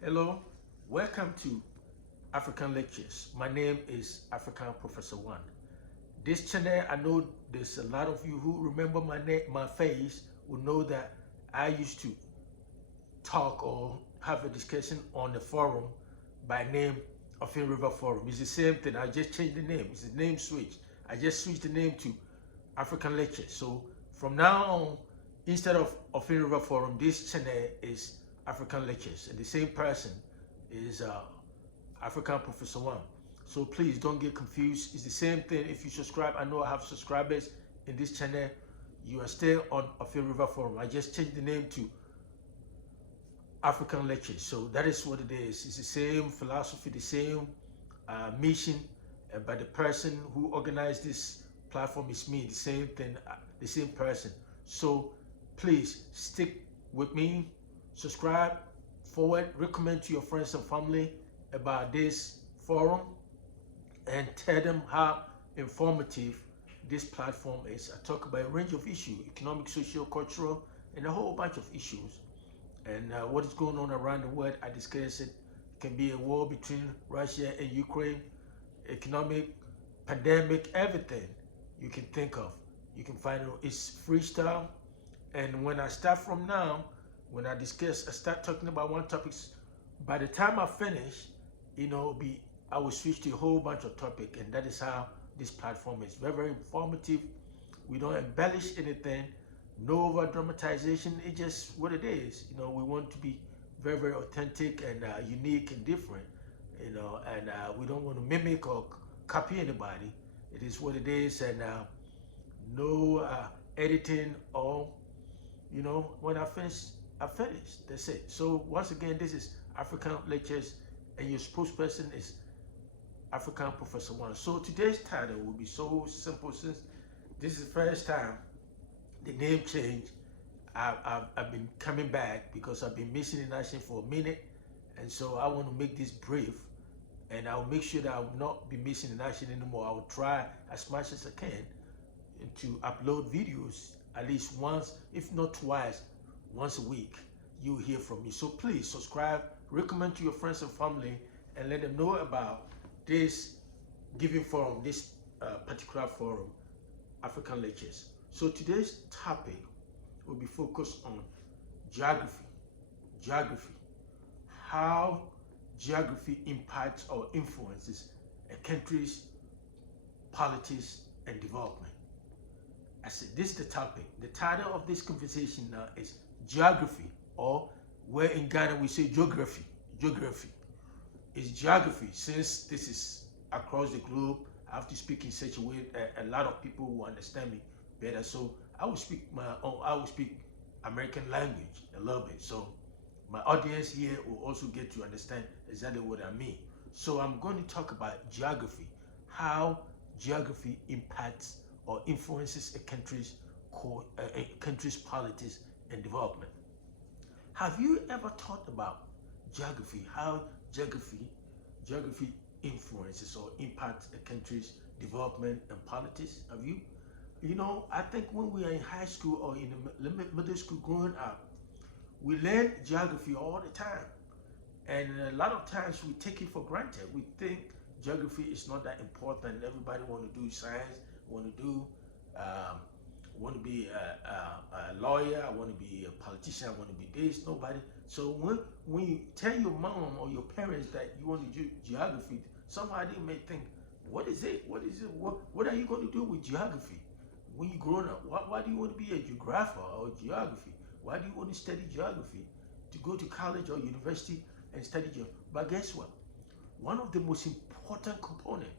Hello, welcome to African Lectures. My name is African Professor One. This channel, I know there's a lot of you who remember my name, my face, will know that I used to talk or have a discussion on the forum by name Offin River Forum. It's the same thing. I just changed the name. It's the name switch. I just switched the name to African Lectures. So from now on, instead of Offin River Forum, this channel is African Lectures, and the same person is African Professor One. So please don't get confused. It's the same thing. If you subscribe, I know I have subscribers in this channel. You are still on Offin River Forum. I just changed the name to African Lectures. So that is what it is. It's the same philosophy, the same mission, but the person who organized this platform is me, the same thing, the same person. So please stick with me, subscribe, forward, recommend to your friends and family about this forum, and tell them how informative this platform is. I talk about a range of issues, economic, social, cultural, and a whole bunch of issues. And what is going on around the world, I discuss it. It can be a war between Russia and Ukraine, economic, pandemic, everything you can think of. You can find it. It's freestyle. And when I start from now, when I start talking about one topic, by the time I finish, I will switch to a whole bunch of topics, and that is how this platform is. Very, very informative. We don't embellish anything, no over dramatization. It's just what it is. We want to be very, very authentic and unique and different. And we don't want to mimic or copy anybody. It is what it is, and no editing or when I finish, I finish. That's it. So once again, this is African Lectures, and your spokesperson is African Professor One. So today's title will be so simple, since this is the first time the name change. I've been coming back because I've been missing in action for a minute, and so I want to make this brief, and I'll make sure that I will not be missing in action anymore. I will try as much as I can to upload videos at least once, if not twice, once a week. You hear from me. So please subscribe, recommend to your friends and family, and let them know about this giving forum, this particular forum, African Lectures. So today's topic will be focused on geography. Geography. How geography impacts or influences a country's politics and development. I said, this is the topic. The title of this conversation now is geography, or where in Ghana we say geography. Geography is geography. Since this is across the globe, I have to speak in such a way that a lot of people will understand me better. So I will speak American language a little bit. So my audience here will also get to understand exactly what I mean. So I'm going to talk about geography, how geography impacts or influences a country's politics and development. Have you ever thought about geography, how geography influences or impacts a country's development and politics? Have you? I think when we are in high school or in the middle school growing up, we learn geography all the time. And a lot of times we take it for granted. We think geography is not that important. Everybody want to do science, want to be a lawyer, I want to be a politician, I want to be this, nobody. So when you tell your mom or your parents that you want to do geography, somebody may think, what is it? What is it? What are you going to do with geography when you grow up? Why do you want to be a geographer or geography? Why do you want to study geography? To go to college or university and study geography? But guess what? One of the most important components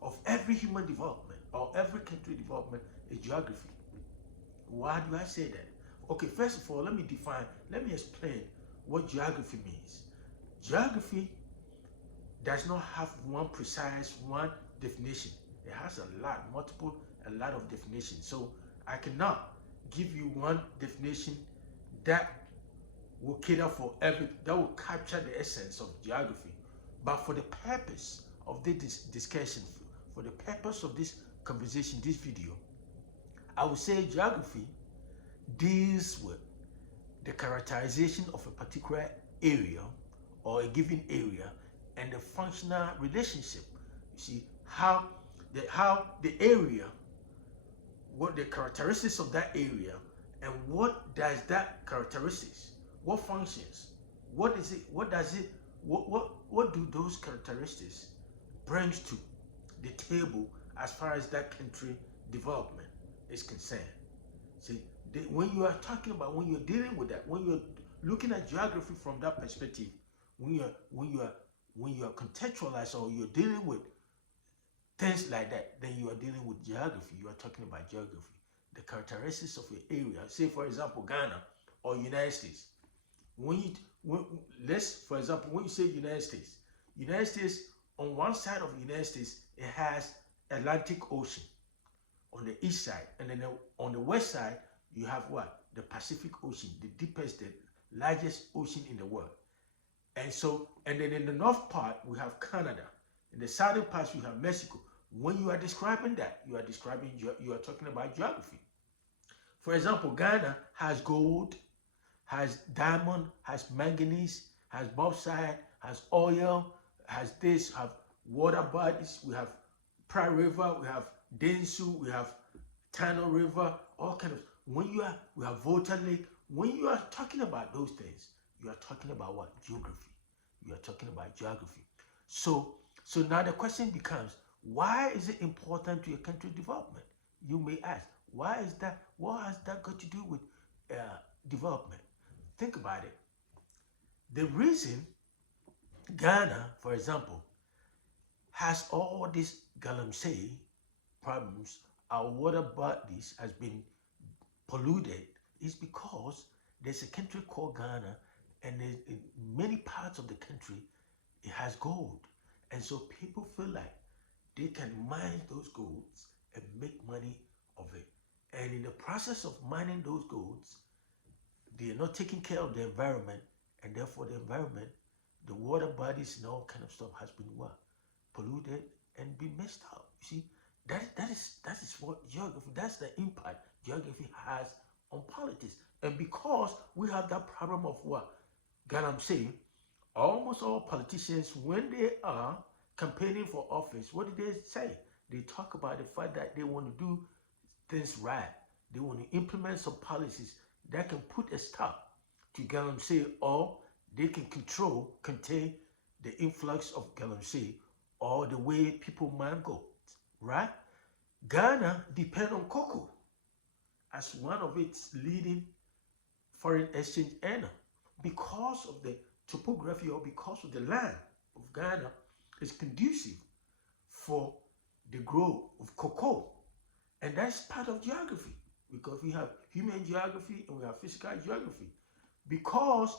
of every human development or every country development is geography. Why do I say that? Okay, first of all, let me explain what geography means. Geography does not have one definition. It has a lot of definitions. So I cannot give you one definition that will cater for that will capture the essence of geography. But for the purpose of this discussion, for the purpose of this conversation, this video, I would say geography deals with the characterization of a particular area or a given area and the functional relationship. You see how the area, what the characteristics of that area, and what does that characteristics, what functions, what is it, what does it, what do those characteristics brings to the table as far as that country development is concerned. See, when you are talking about, when you're dealing with that, when you're looking at geography from that perspective, when you are contextualized or you're dealing with things like that, then you are dealing with geography. You are talking about geography, the characteristics of an area. Say, for example, Ghana or United States. When let's, for example, when you say United States, on one side of the United States, it has Atlantic Ocean on the east side, and then on the west side, you have what? The Pacific Ocean, the deepest, the largest ocean in the world. And then in the north part, we have Canada. In the southern parts, we have Mexico. When you are describing that, you are talking about geography. For example, Ghana has gold, has diamond, has manganese, has bauxite, has oil, has this, have water bodies. We have Prairie River, we have Densu, we have Tano River, all kind of. We have Volta Lake. When you are talking about those things, you are talking about what? Geography. You are talking about geography. So now the question becomes, why is it important to your country development? You may ask, why is that? What has that got to do with development? Think about it. The reason Ghana, for example, has all these galamsey problems, our water bodies has been polluted, is because there's a country called Ghana, and in many parts of the country, it has gold. And so people feel like they can mine those golds and make money of it. And in the process of mining those golds, they are not taking care of the environment, and therefore the environment, the water bodies and all kind of stuff has been what? Polluted and been messed up. You see, that is what geography, that's the impact geography has on politics. And because we have that problem of what? God, I'm saying, almost all politicians, when they are campaigning for office, what do they say? They talk about the fact that they want to do things right. They want to implement some policies that can put a stop to galamsey, or they can contain the influx of galamsey, or the way people mine gold, right? Ghana depends on cocoa as one of its leading foreign exchange earner because of the topography, or because of the land of Ghana is conducive for the growth of cocoa. And that's part of geography, because we have human geography and we have physical geography. Because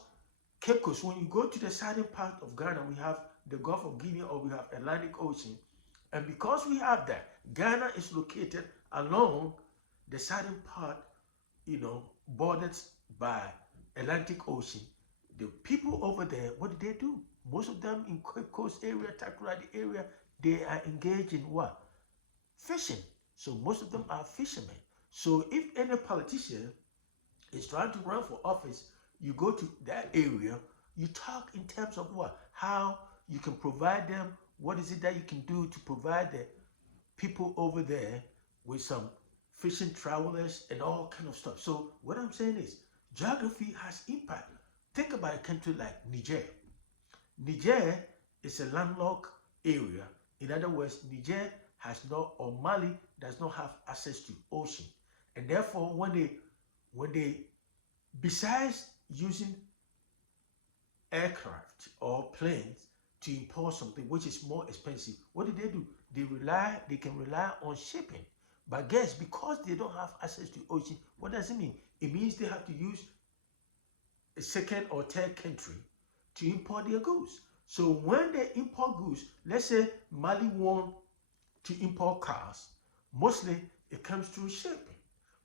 Cape Coast, when you go to the southern part of Ghana, we have the Gulf of Guinea, or we have Atlantic Ocean. And because we have that, Ghana is located along the southern part, bordered by Atlantic Ocean. The people over there, what do? Most of them in Cape Coast area, Takoradi area, they are engaged in what? Fishing. So most of them are fishermen. So if any politician is trying to run for office, you go to that area, you talk in terms of what? How you can provide them, what is it that you can do to provide the people over there with some fishing travelers and all kind of stuff. So what I'm saying is, geography has impact. Think about a country like Niger. Niger is a landlocked area. In other words, Niger has not, or Mali does not have access to ocean. And therefore, when they besides using aircraft or planes to import something which is more expensive, what do? They can rely on shipping. But guess, because they don't have access to ocean, what does it mean? It means they have to use a second or third country to import their goods. So when they import goods, let's say Mali want to import cars, mostly it comes through shipping.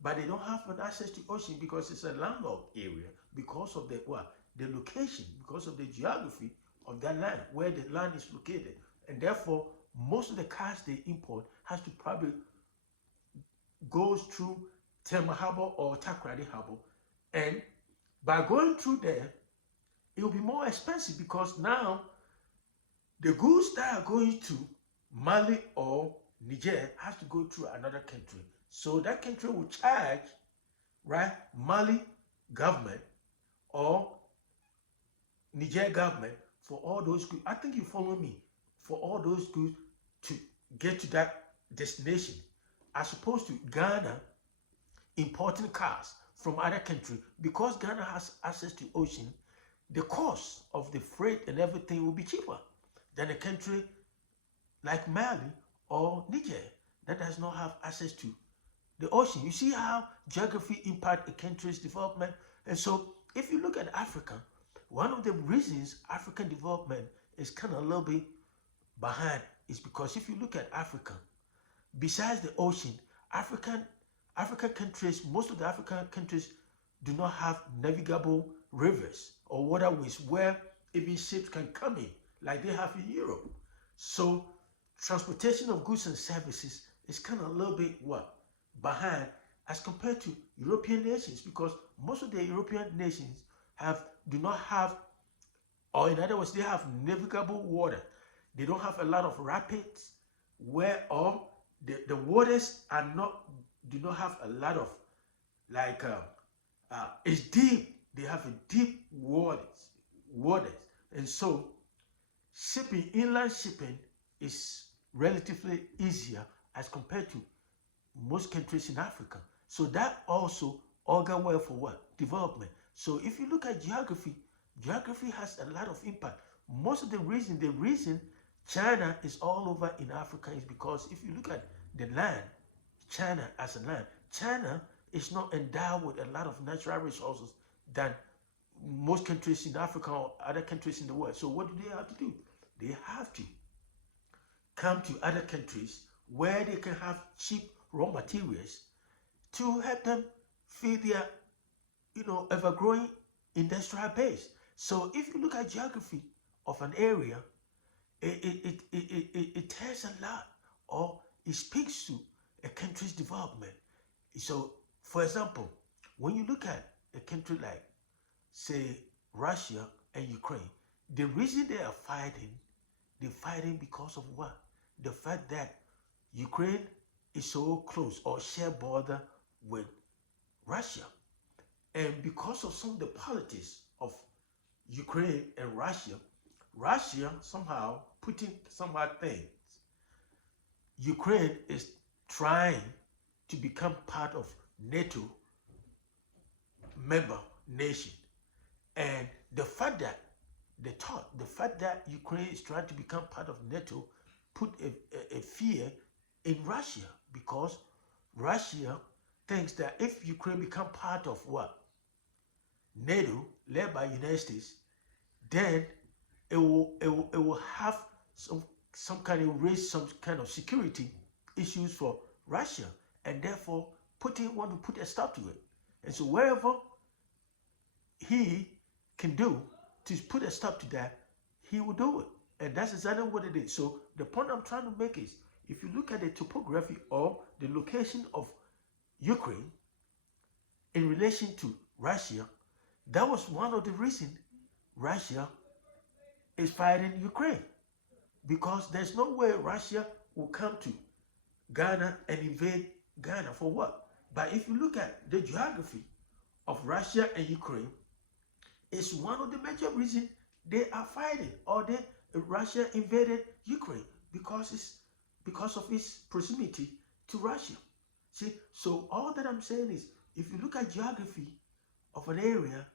But they don't have an access to ocean because it's a landlocked area, because of the location, because of the geography of that land, where the land is located. And therefore, most of the cars they import has to probably goes through Tema Harbor or Takoradi Harbor. And by going through there, it will be more expensive because now the goods that are going to Mali or Niger has to go through another country. So that country will charge, right, Mali government or Niger government for all those goods. I think you follow me, for all those goods to get to that destination, as opposed to Ghana importing cars from other countries. Because Ghana has access to ocean, the cost of the freight and everything will be cheaper than a country like Mali or Niger that does not have access to the ocean. You see how geography impacts a country's development. And so if you look at Africa, one of the reasons African development is kind of a little bit behind is because if you look at Africa, besides the ocean, African countries, most of the African countries do not have navigable rivers or waterways where even ships can come in like they have in Europe. So transportation of goods and services is kind of a little bit behind as compared to European nations, because most of the European nations do not have, or in other words, they have navigable water. They don't have a lot of rapids where, or the waters do not have a lot of it's deep. They have a deep waters, and so inland shipping is relatively easier as compared to most countries in Africa. So that also augur well for development. So if you look at geography has a lot of impact. Most of the reason China is all over in Africa is because if you look at the land, China as a land, China is not endowed with a lot of natural resources than most countries in Africa or other countries in the world. So what do they have to do? They have to come to other countries where they can have cheap raw materials to help them feed their ever-growing industrial base. So if you look at geography of an area, it tells a lot, or it speaks to a country's development. So, for example, when you look at a country like, say, Russia and Ukraine, the reason they're fighting because of what? The fact that Ukraine is so close or share border with Russia. And because of some of the politics of Ukraine and Russia somehow putting some hard things. Ukraine is trying to become part of NATO member nation. And the fact that Ukraine is trying to become part of NATO put a fear in Russia, because Russia thinks that if Ukraine become part of NATO, led by United States, then it will have some kind of raise some kind of security issues for Russia, and therefore Putin want to put a stop to it. And so wherever he can do to put a stop to that, he will do it. And that's exactly what it is. So the point I'm trying to make is, if you look at the topography or the location of Ukraine in relation to Russia, that was one of the reasons Russia is fighting Ukraine. Because there's no way Russia will come to Ghana and invade Ghana for what? But if you look at the geography of Russia and Ukraine, it's one of the major reasons they are fighting, or Russia invaded Ukraine, because of its proximity to Russia. See, so all that I'm saying is, if you look at geography of an area,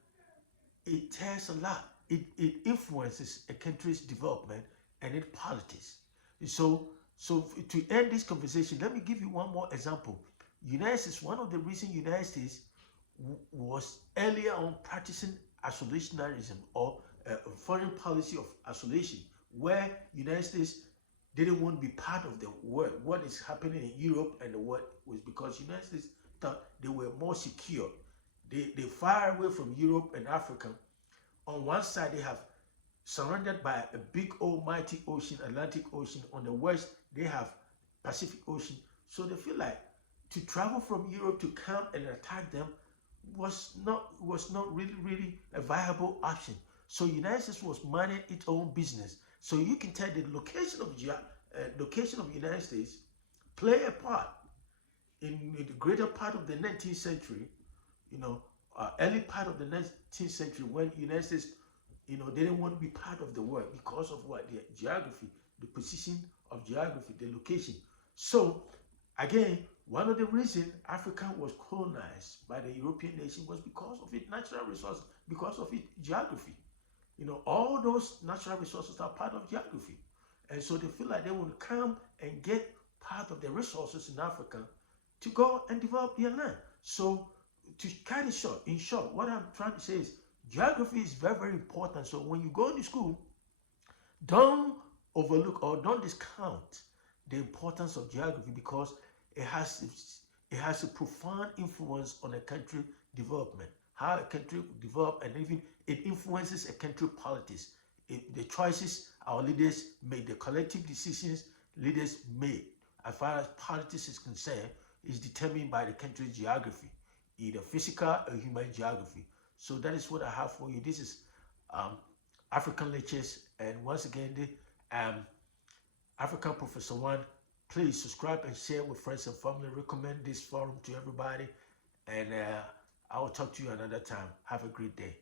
it tells a lot. It influences a country's development and its politics. So to end this conversation, let me give you one more example. United States, one of the reasons United States was earlier on practicing isolationism, or a foreign policy of isolation, where United States didn't want to be part of the world. What is happening in Europe and the world was because United States thought they were more secure. They far away from Europe and Africa. On one side, they have surrounded by a big almighty ocean, Atlantic Ocean. On the west, they have Pacific Ocean. So they feel like to travel from Europe to come and attack them was not really a viable option. So United States was minding its own business. So you can tell the location of United States play a part in the greater part of the 19th century, you know, early part of the 19th century when United States, they didn't want to be part of the world because of what? The geography, the position of geography, the location. So again, one of the reasons Africa was colonized by the European nation was because of its natural resources, because of its geography. All those natural resources are part of geography. And so they feel like they want to come and get part of the resources in Africa to go and develop their land. So to cut it short, in short, what I'm trying to say is geography is very, very important. So when you go to school, don't overlook or don't discount the importance of geography because it has a profound influence on a country development, how a country develop, and even it influences a country politics. The choices our leaders make, the collective decisions leaders make, as far as politics is concerned, is determined by the country's geography, either physical or human geography. So that is what I have for you. This is um, African Lectures, and once again, the African Professor One. Please subscribe and share with friends and family. Recommend this forum to everybody, and I will talk to you another time. Have a great day.